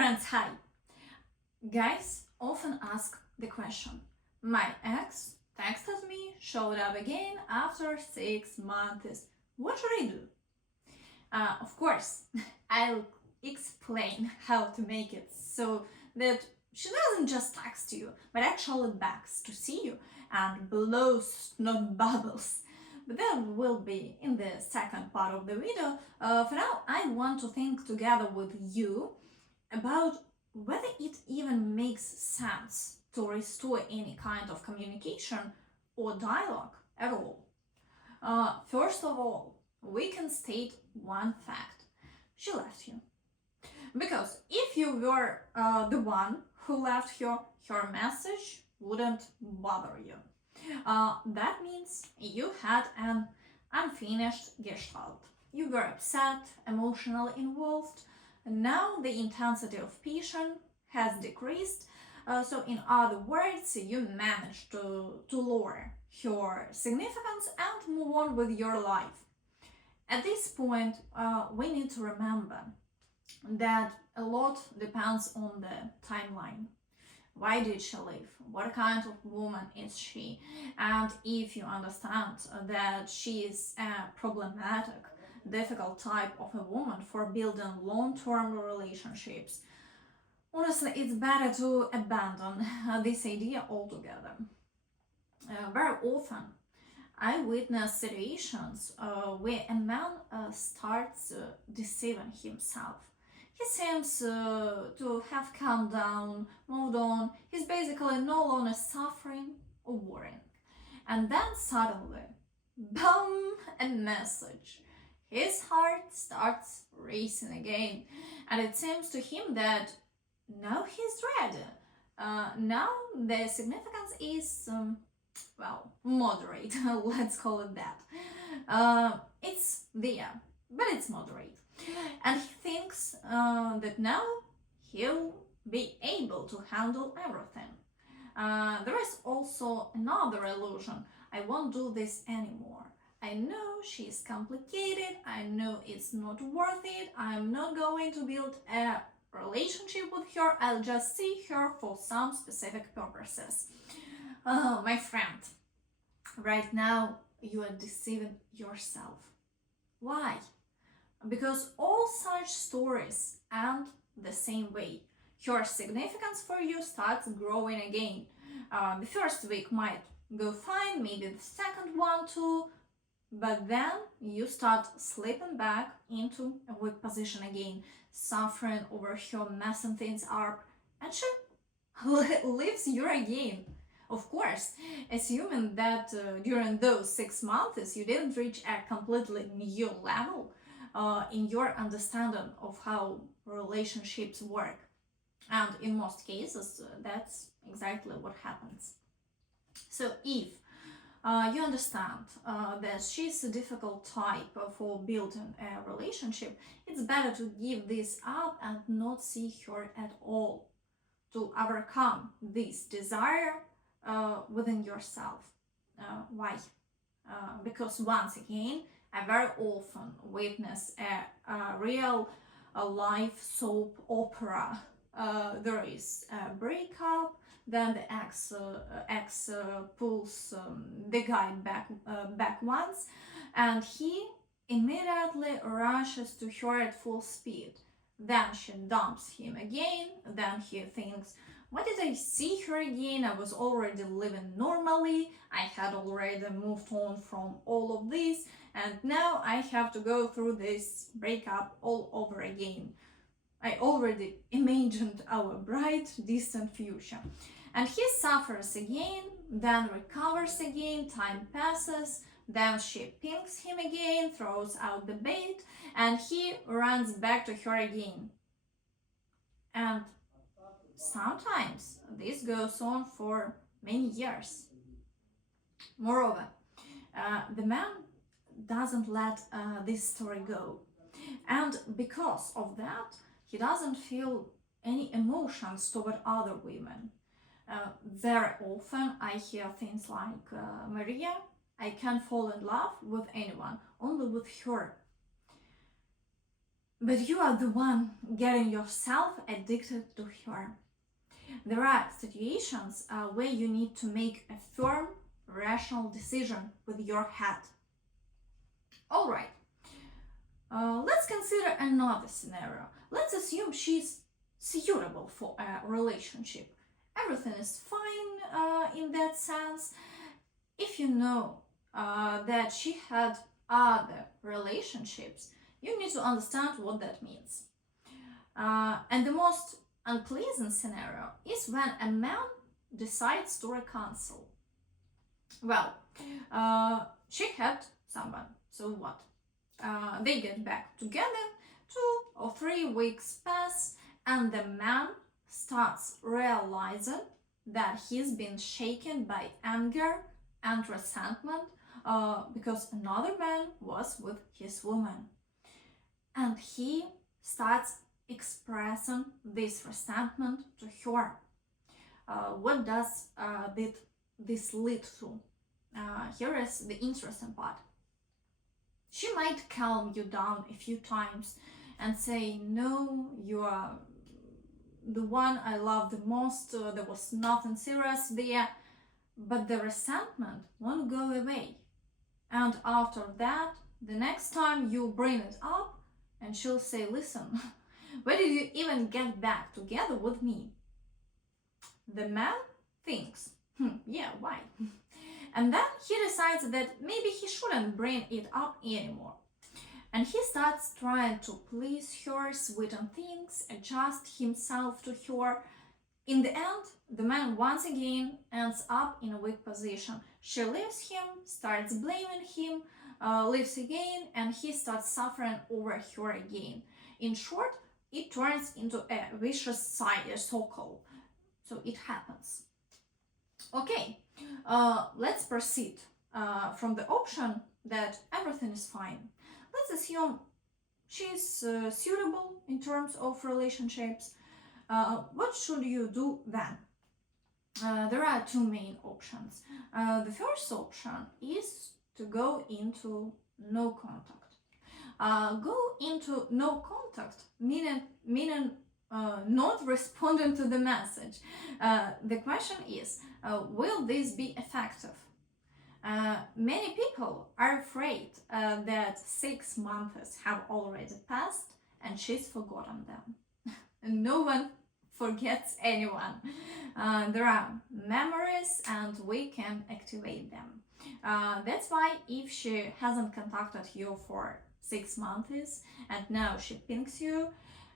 Friends, hi! Guys often ask the question, my ex texted me, showed up again after 6 months. What should I do? Of course, I'll explain how to make it so that she doesn't just text you, but actually begs to see you and blows, not bubbles. But that will be in the second part of the video. For now, I want to think together with you about whether it even makes sense to restore any kind of communication or dialogue at all. First of all, we can state one fact. She left you. Because if you were the one who left her, her message wouldn't bother you. That means you had an unfinished gestalt. You were upset, emotionally involved. Now the intensity of passion has decreased. So in other words, you managed to lower your significance and move on with your life. At this point, we need to remember that a lot depends on the timeline. Why did she leave? What kind of woman is she? And if you understand that she is a problematic, difficult type of a woman for building long-term relationships, honestly, it's better to abandon this idea altogether. Very often, I witness situations where a man starts deceiving himself. He seems to have calmed down, moved on. He's basically no longer suffering or worrying. And then suddenly, boom, a message. His heart starts racing again. And it seems to him that now he's ready. Now the significance is, moderate. Let's call it that. It's there, but it's moderate. And he thinks that now he'll be able to handle everything. There is also another illusion. I won't do this anymore. I know she's complicated. I know it's not worth it. I'm not going to build a relationship with her. I'll just see her for some specific purposes. My friend, right now you are deceiving yourself. Why? Because all such stories end the same way. Your significance for you starts growing again. The first week might go fine, maybe the second one too, but then you start slipping back into a weak position again, suffering over her messing things up, and she leaves you again. Of course, assuming that during those 6 months you didn't reach a completely new level in your understanding of how relationships work. And in most cases, that's exactly what happens. So if you understand that she's a difficult type for building a relationship, it's better to give this up and not see her at all, to overcome this desire within yourself. Why? Because once again, I very often witness a real life soap opera. There is a breakup, then the ex pulls the guy back once, and he immediately rushes to her at full speed. Then she dumps him again. Then he thinks, why did I see her again? I was already living normally. I had already moved on from all of this, and now I have to go through this breakup all over again. I already imagined our bright, distant future. And he suffers again, then recovers again, time passes, then she pings him again, throws out the bait, and he runs back to her again. And sometimes this goes on for many years. Moreover, the man doesn't let this story go. And because of that, he doesn't feel any emotions toward other women. Very often I hear things like, Maria, I can't fall in love with anyone, only with her. but you are the one getting yourself addicted to her. There are situations where you need to make a firm, rational decision with your head. Alright, let's consider another scenario. Let's assume she's suitable for a relationship. Everything is fine in that sense. If you know that she had other relationships, you need to understand what that means. And the most unpleasant scenario is when a man decides to reconcile. Well, she had someone, so what? They get back together, 2 or 3 weeks pass, and the man starts realizing that he's been shaken by anger and resentment because another man was with his woman. And he starts expressing this resentment to her. What does this lead to? Here is the interesting part. She might calm you down a few times and say, no, you are the one I love the most, there was nothing serious there, but the resentment won't go away. And after that, the next time you bring it up, and she'll say, listen, why did you even get back together with me? The man thinks, yeah, why? And then he decides that maybe he shouldn't bring it up anymore. And he starts trying to please her, sweeten things, adjust himself to her. In the end, the man once again ends up in a weak position. She leaves him, starts blaming him, leaves again, and he starts suffering over her again. In short, it turns into a vicious cycle. So it happens. Okay, let's proceed from the option that everything is fine. Let's assume she's suitable in terms of relationships. What should you do then? There are two main options. The first option is to go into no contact. Go into no contact, meaning not responding to the message. The question is, will this be effective? Many people are afraid that 6 months have already passed and she's forgotten them. And no one forgets anyone. There are memories and we can activate them. That's why if she hasn't contacted you for 6 months and now she pings you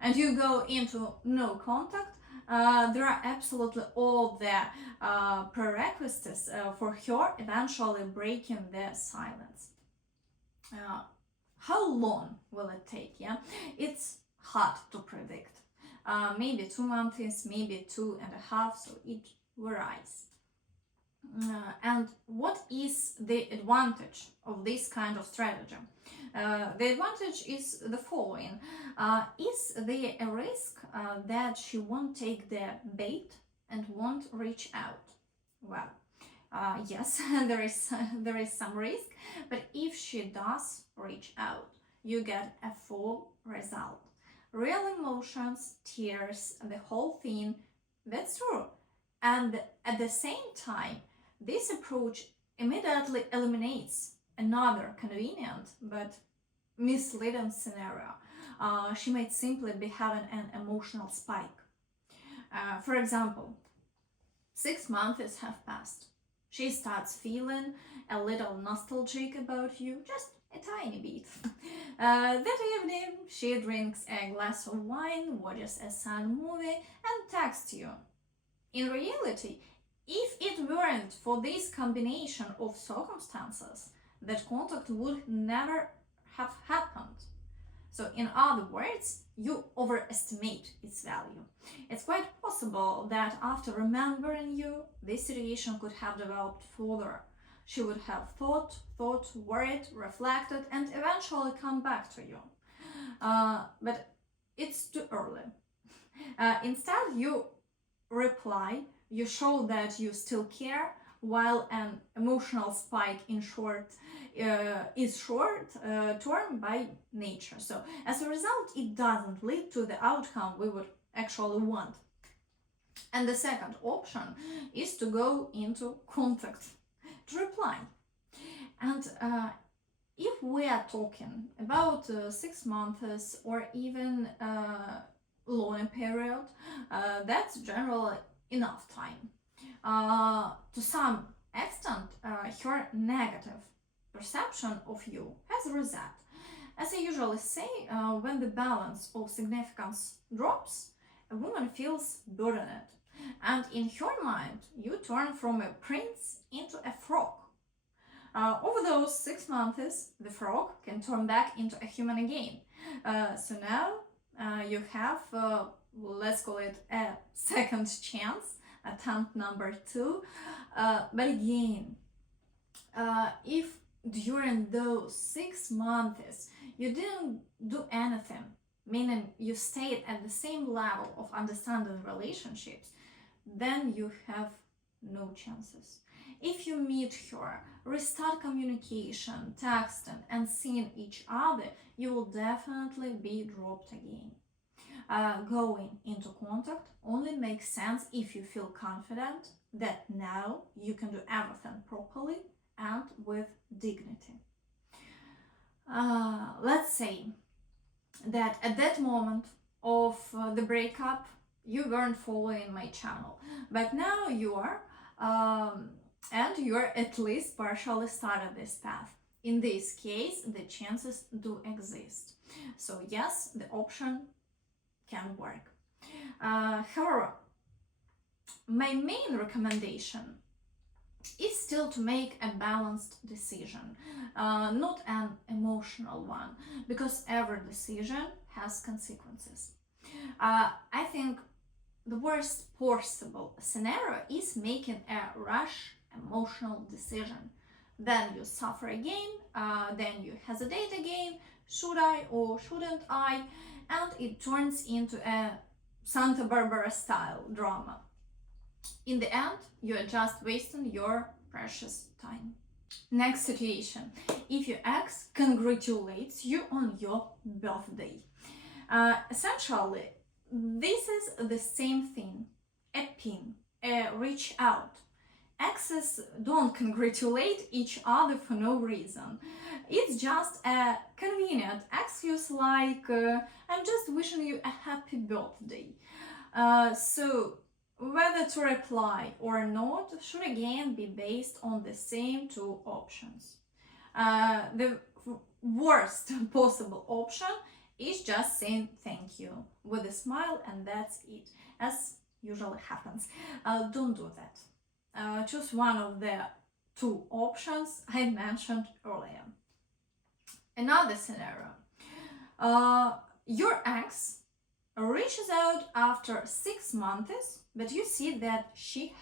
and you go into no contact, there are absolutely all the prerequisites for her eventually breaking the silence. How long will it take? Yeah, it's hard to predict. Maybe 2 months, maybe 2.5, so it varies. And what is the advantage of this kind of strategy? The advantage is the following. Is there a risk that she won't take the bait and won't reach out? Well, yes, there is some risk, but if she does reach out, you get a full result. Real emotions, tears, the whole thing, that's true. And at the same time, this approach immediately eliminates another convenient but misleading scenario. She might simply be having an emotional spike. For example, 6 months have passed. She starts feeling a little nostalgic about you, just a tiny bit. That evening, she drinks a glass of wine, watches a sad movie, and texts you. In reality, if it weren't for this combination of circumstances, that contact would never have happened. So, in other words, you overestimate its value. It's quite possible that after remembering you, this situation could have developed further. She would have thought, worried, reflected, and eventually come back to you. But it's too early. Instead, you reply, you show that you still care, while an emotional spike is short term by nature. So as a result, it doesn't lead to the outcome we would actually want. And the second option is to go into contact, to reply. And if we are talking about 6 months or even longer period, that's generally enough time. To some extent, her negative perception of you has reset. As I usually say, when the balance of significance drops, a woman feels burdened, and in her mind, you turn from a prince into a frog. Over those 6 months, the frog can turn back into a human again. So now you have, let's call it a second chance, attempt number 2. But again, if during those 6 months you didn't do anything, meaning you stayed at the same level of understanding relationships, then you have no chances. If you meet her, restart communication, texting, and seeing each other, you will definitely be dropped again. Going into contact only makes sense if you feel confident that now you can do everything properly and with dignity. Let's say that at that moment of the breakup, you weren't following my channel, but now you are, and you're at least partially started this path. In this case, the chances do exist. So yes, the option can work. However, my main recommendation is still to make a balanced decision, not an emotional one, because every decision has consequences. I think the worst possible scenario is making a rash emotional decision. Then you suffer again, then you hesitate again, should I or shouldn't I, and it turns into a Santa Barbara style drama. In the end, you are just wasting your precious time. Next situation. If your ex congratulates you on your birthday. Essentially, this is the same thing. A pin, a reach out. Exes don't congratulate each other for no reason. It's just a convenient excuse like, I'm just wishing you a happy birthday. So whether to reply or not should again be based on the same two options. The worst possible option is just saying thank you with a smile, and that's it, as usually happens. Don't do that. Choose one of the two options I mentioned earlier. Another scenario. Your ex reaches out after 6 months, but you see that she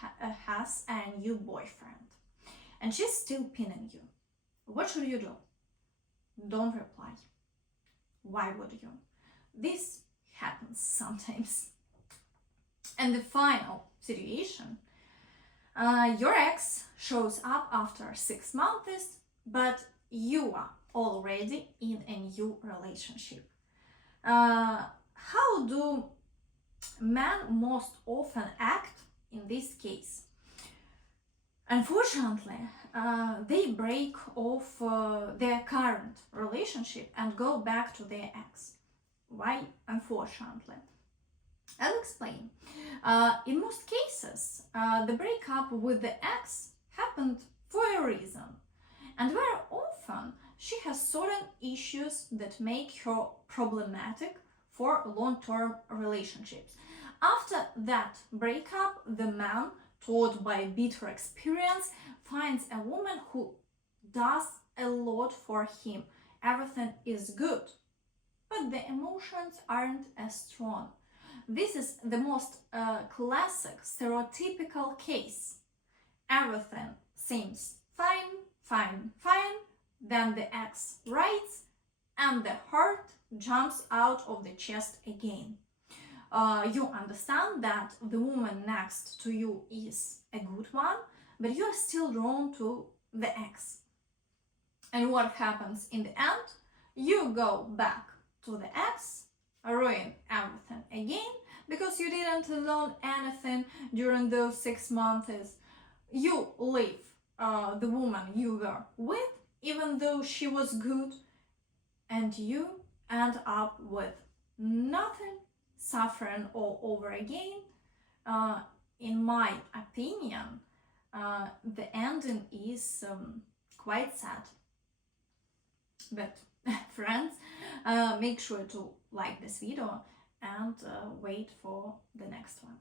has a new boyfriend and she's still pinning you. What should you do? Don't reply. Why would you? This happens sometimes. And the final situation, your ex shows up after 6 months, but you are already in a new relationship. How do men most often act in this case? Unfortunately, they break off their current relationship and go back to their ex. Why? Unfortunately. I'll explain. In most cases, the breakup with the ex happened for a reason, and very often she has certain issues that make her problematic for long-term relationships. After that breakup, the man, taught by bitter experience, finds a woman who does a lot for him. Everything is good, but the emotions aren't as strong. This is the most classic stereotypical case. Everything seems fine, fine, fine, then the ex writes and the heart jumps out of the chest again. You understand that the woman next to you is a good one, but you are still drawn to the ex. And what happens in the end? You go back to the ex, ruin everything again, because you didn't learn anything during those 6 months. You leave the woman you were with, even though she was good, and you end up with nothing, suffering all over again. In my opinion, the ending is quite sad. But friends, make sure to like this video and wait for the next one.